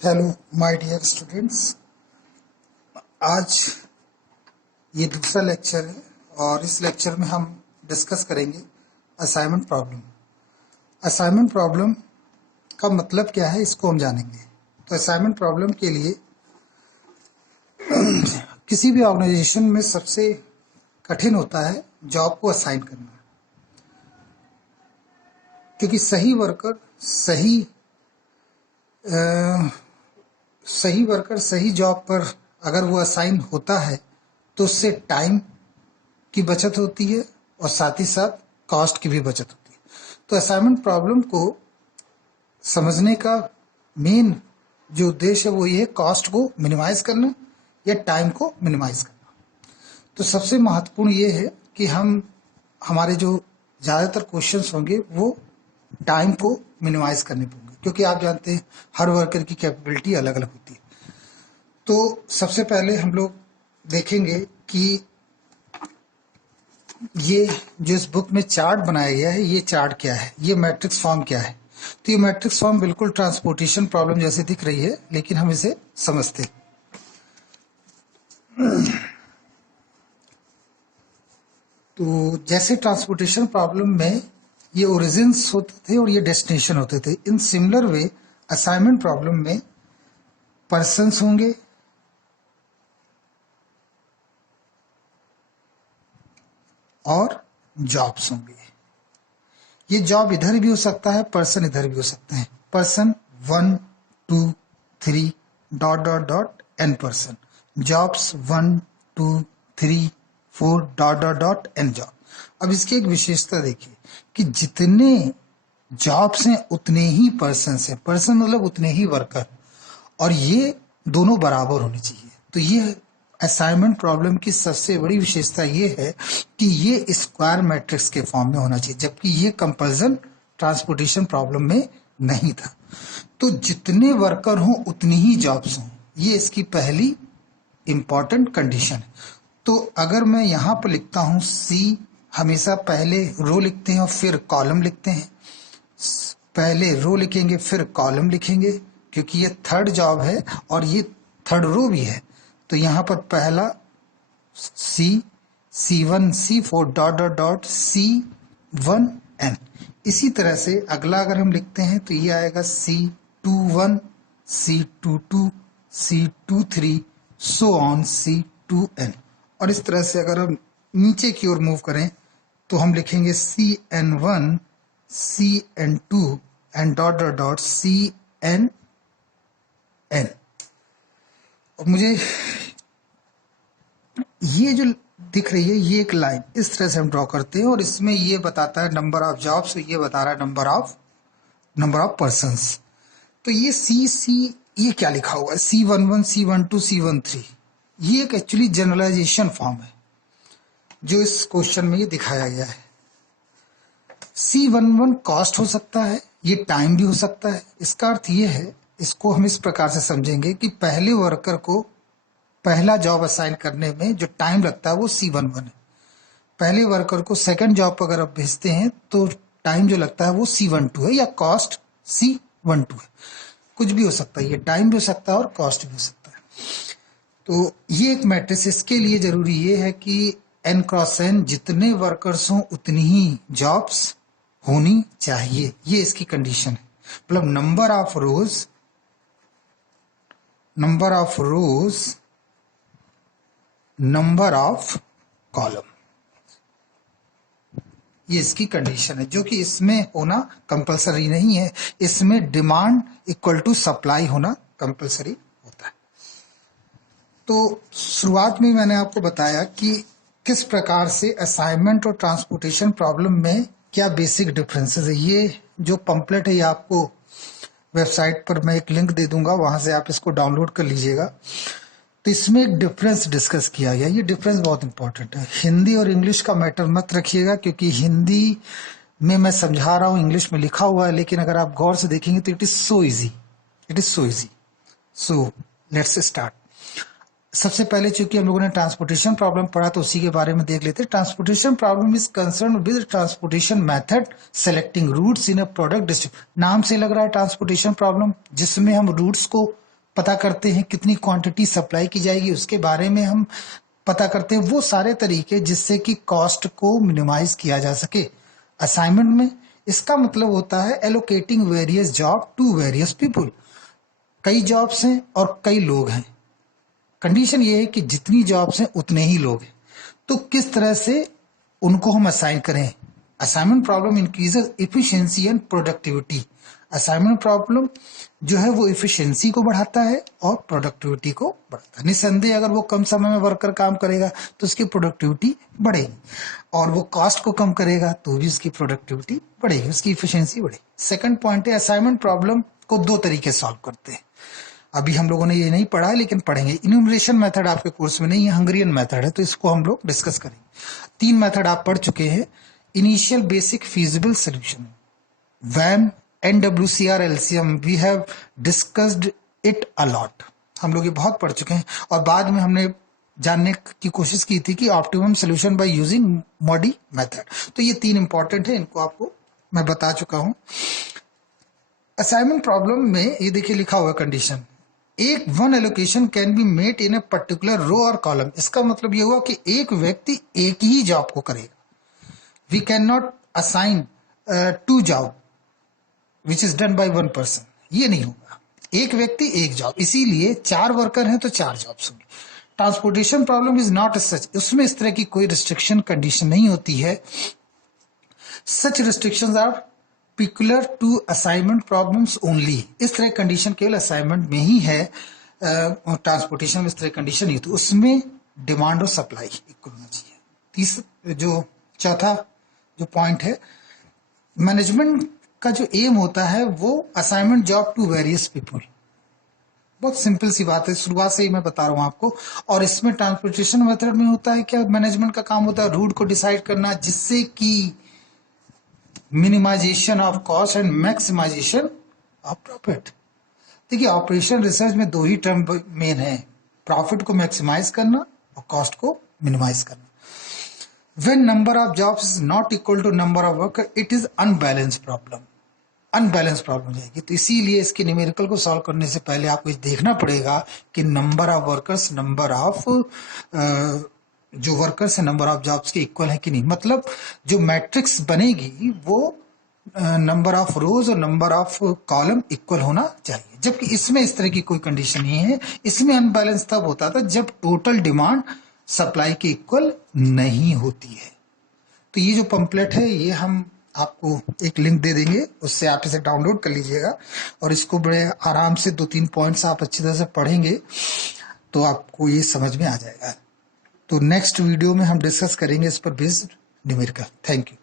Hello my dear students. आज ये दूसरा लेक्चर है और इस लेक्चर में हम डिस्कस करेंगे असाइनमेंट प्रॉब्लम। असाइनमेंट प्रॉब्लम का मतलब क्या है इसको हम जानेंगे। तो असाइनमेंट प्रॉब्लम के लिए किसी भी ऑर्गेनाइजेशन में सबसे कठिन होता है जॉब को असाइन करना, क्योंकि सही वर्कर सही जॉब पर अगर वो असाइन होता है तो उससे टाइम की बचत होती है और साथ ही साथ कॉस्ट की भी बचत होती है। तो असाइनमेंट प्रॉब्लम को समझने का मेन जो उद्देश्य है वो ये है कॉस्ट को मिनिमाइज करना या टाइम को मिनिमाइज करना। तो सबसे महत्वपूर्ण ये है कि हमारे जो ज़्यादातर क्वेश्चंस होंगे वो टाइम को मिनिमाइज करने होंगे, क्योंकि आप जानते हैं हर वर्कर की कैपेबिलिटी अलग अलग होती है। तो सबसे पहले हम लोग देखेंगे कि ये जो इस बुक में चार्ट बनाया गया है ये चार्ट क्या है, ये मैट्रिक्स फॉर्म क्या है। तो ये मैट्रिक्स फॉर्म बिल्कुल ट्रांसपोर्टेशन प्रॉब्लम जैसे दिख रही है, लेकिन हम इसे समझते हैं। तो जैसे ट्रांसपोर्टेशन प्रॉब्लम में ये ओरिजिन्स होते थे और ये डेस्टिनेशन होते थे, in similar way assignment problem में पर्सन्स होंगे और जॉब्स होंगे। ये जॉब इधर भी हो सकता है, पर्सन इधर भी हो सकते हैं। Person 1 2 3 dot dot dot n person, jobs 1 2 3 4 dot dot dot n job. अब इसकी एक विशेषता देखिए कि जितने जॉब्स हैं उतने ही पर्सन हैं। पर्सन मतलब उतने ही वर्कर, और ये दोनों बराबर होने चाहिए। तो ये असाइनमेंट प्रॉब्लम की सबसे बड़ी विशेषता ये है कि ये स्क्वायर मैट्रिक्स के फॉर्म में होना चाहिए, जबकि ये कंपल्सन ट्रांसपोर्टेशन प्रॉब्लम में नहीं था। तो जितने वर्कर हों उतनी ही जॉब्स हों, ये इसकी पहली इंपॉर्टेंट कंडीशन है। तो अगर मैं यहाँ पर लिखता हूँ सी, हमेशा पहले रो लिखते हैं और फिर कॉलम लिखते हैं। पहले रो लिखेंगे फिर कॉलम लिखेंगे, क्योंकि ये थर्ड जॉब है और ये थर्ड रो भी है। तो यहाँ पर पहला C1 C4 dot dot dot C1N। इसी तरह से अगला अगर हम लिखते हैं तो ये आएगा C21 C22 C23 so on C2N। और इस तरह से अगर हम नीचे की ओर मूव करें तो हम लिखेंगे CN1 CN2 and dot dot dot CNN। और मुझे ये जो दिख रही है ये एक लाइन इस तरह से हम ड्रॉ करते हैं, और इसमें ये बताता है नंबर ऑफ जॉब्स, ये बता रहा है नंबर ऑफ पर्सन्स। तो ये सी ये क्या लिखा हुआ है, C11 C12 C13, ये एक एक्चुअली जनरलाइजेशन फॉर्म है जो इस क्वेश्चन में ये दिखाया गया है। C11 कॉस्ट हो सकता है, ये टाइम भी हो सकता है। इसका अर्थ ये है, इसको हम इस प्रकार से समझेंगे कि पहले वर्कर को पहला जॉब असाइन करने में जो टाइम लगता है वो C11 है। पहले वर्कर को सेकंड जॉब पर अगर आप भेजते हैं तो टाइम जो लगता है वो C12 है, या कॉस्ट C12 है। कुछ भी हो सकता है, ये टाइम भी हो सकता है और कॉस्ट भी हो सकता है। तो ये एक मैट्रिक्स, इसके लिए जरूरी ये है कि n क्रॉस n जितने वर्कर्स हों उतनी ही जॉब्स होनी चाहिए, ये इसकी कंडीशन है। मतलब number of rose number of column, ये इसकी कंडीशन है, जो कि इसमें होना कंपलसरी नहीं है। इसमें डिमांड इक्वल टू सप्लाई होना कंपलसरी होता है। तो शुरुआत में मैंने आपको बताया कि किस प्रकार से असाइनमेंट और ट्रांसपोर्टेशन प्रॉब्लम में क्या बेसिक डिफरेंसेस है। ये जो पंपलेट है ये आपको वेबसाइट पर मैं एक लिंक दे दूंगा, वहां से आप इसको डाउनलोड कर लीजिएगा। तो इसमें एक डिफरेंस डिस्कस किया गया, ये डिफरेंस बहुत इंपॉर्टेंट है। हिंदी और इंग्लिश का मैटर मत रखिएगा, क्योंकि हिंदी में मैं समझा रहा हूँ, इंग्लिश में लिखा हुआ है, लेकिन अगर आप गौर से देखेंगे तो it is so easy. So let's start. सबसे पहले चूंकि हम लोगों ने ट्रांसपोर्टेशन प्रॉब्लम पढ़ा तो उसी के बारे में देख लेते हैं। Transportation problem is concern with transportation method selecting routes in a product distribution. नाम से लग रहा है ट्रांसपोर्टेशन प्रॉब्लम, जिसमें हम रूट्स को पता करते हैं, कितनी क्वांटिटी सप्लाई की जाएगी उसके बारे में हम पता करते हैं। वो सारे तरीके जिससे कि कॉस्ट को मिनिमाइज किया जा सके। असाइनमेंट में इसका मतलब होता है allocating various job to various people. कई जॉब्स हैं और कई लोग हैं। कंडीशन ये है कि जितनी जॉब्स हैं उतने ही लोग हैं, तो किस तरह से उनको हम असाइन करें। Assignment problem increases efficiency and productivity. Assignment problem जो है वो एफिशिएंसी को बढ़ाता है और प्रोडक्टिविटी को बढ़ाता है। निसंदेह अगर वो कम समय में वर्कर काम करेगा तो उसकी प्रोडक्टिविटी बढ़ेगी, और वो कॉस्ट को कम करेगा तो भी उसकी प्रोडक्टिविटी बढ़ेगी, उसकी एफिशिएंसी बढ़ेगी। सेकंड पॉइंट है असाइनमेंट प्रॉब्लम को दो तरीके सॉल्व करते हैं। अभी हम लोगों ने ये नहीं पढ़ा है लेकिन पढ़ेंगे। इन्यूमरेशन मेथड आपके कोर्स में नहीं है, हंगरियन मेथड है, तो इसको हम लोग डिस्कस करेंगे। 3 मेथड आप पढ़ चुके हैं। Initial basic feasible solution, VAM, NWCR, LCM, we have discussed it a lot. हम लोग ये बहुत पढ़ चुके हैं, और बाद में हमने जानने की कोशिश की थी कि optimum solution by using MODI method. तो ये 3 इंपॉर्टेंट है, इनको आपको मैं बता चुका हूं। असाइनमेंट प्रॉब्लम में ये देखिए लिखा हुआ कंडीशन, एक one allocation can be made in a particular row और कॉलम। इसका मतलब ये हुआ कि एक व्यक्ति एक ही जॉब को करेगा। We can not assign 2 job which is done by 1 person, ये नहीं होगा। एक व्यक्ति एक जॉब, इसीलिए 4 वर्कर हैं तो 4 जॉब्स होंगी। Transportation problem is not such, उसमें इस तरह की कोई रिस्ट्रिक्शन कंडीशन नहीं होती है। Such restrictions are peculiar to assignment problems only. इस तरह कंडीशन केवल असाइनमेंट में ही है, और ट्रांसपोर्टेशन में इस तरह कंडीशन नहीं होती। उसमें डिमांड और सप्लाई इक्वल होना चाहिए। चौथा जो पॉइंट है, मैनेजमेंट का जो एम होता है वो assignment job to various people. बहुत सिंपल सी बात है, शुरुआत से ही मैं बता रहा हूं आपको। और इसमें ट्रांसपोर्टेशन मेथड में होता है क्या, मैनेजमेंट का काम होता है रूट को डिसाइड करना, जिससे कि minimization of cost and maximization of profit. देखिए ऑपरेशन रिसर्च में 2 ही टर्म मेन है, प्रॉफिट को मैक्सिमाइज करना और कॉस्ट को मिनिमाइज करना। When number of jobs is not equal to number of worker, it is unbalance problem. Unbalance problem जाएगी। तो इसीलिए इसके न्यूमेरिकल को सॉल्व करने से पहले आपको देखना पड़ेगा कि number of workers, number of जो वर्कर्स है, नंबर ऑफ जॉब्स के इक्वल है कि नहीं। मतलब जो मैट्रिक्स बनेगी वो नंबर ऑफ रोज और नंबर ऑफ कॉलम इक्वल होना चाहिए, जबकि इसमें इस तरह की कोई कंडीशन नहीं है। इसमें अनबैलेंस तब होता था जब टोटल डिमांड सप्लाई के इक्वल नहीं होती है। तो ये जो पंपलेट है ये हम आपको एक लिंक दे देंगे, उससे आप इसे डाउनलोड कर लीजिएगा, और इसको बड़े आराम से 2-3 पॉइंट्स आप अच्छी तरह से पढ़ेंगे तो आपको ये समझ में आ जाएगा। तो नेक्स्ट वीडियो में हम डिस्कस करेंगे इस पर बेस्ड न्यूमेरिकल। Thank you.